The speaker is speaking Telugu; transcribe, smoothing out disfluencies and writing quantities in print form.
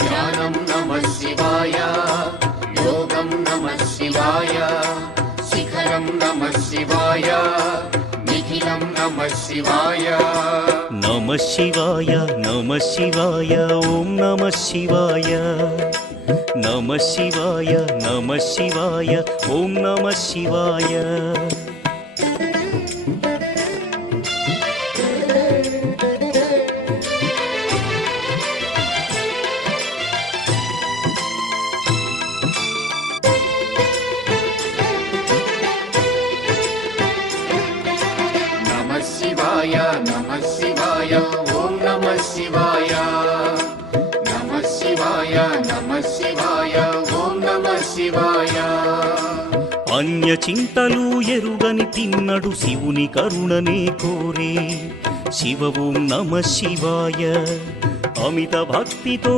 ధ్యానం నమః శివాయ, యోగం నమః శివాయ, శిఖరం నమః శివాయ, నిఖిలం నమః శివాయ. నమః శివాయ నమః శివాయ ఓం నమః శివాయ. నమః శివాయ నమః శివాయ ఓం నమః శివాయ. నమః శివాయ నమః శివాయ ఓం నమః శివాయ. నమః శివాయ నమః శివాయ ఓం నమః శివాయ. అన్య చింతలు ఎరుగని తిన్నడు శివుని కరుణనే కోరే. శివ ఓం నమః శివాయ. అమిత భక్తితో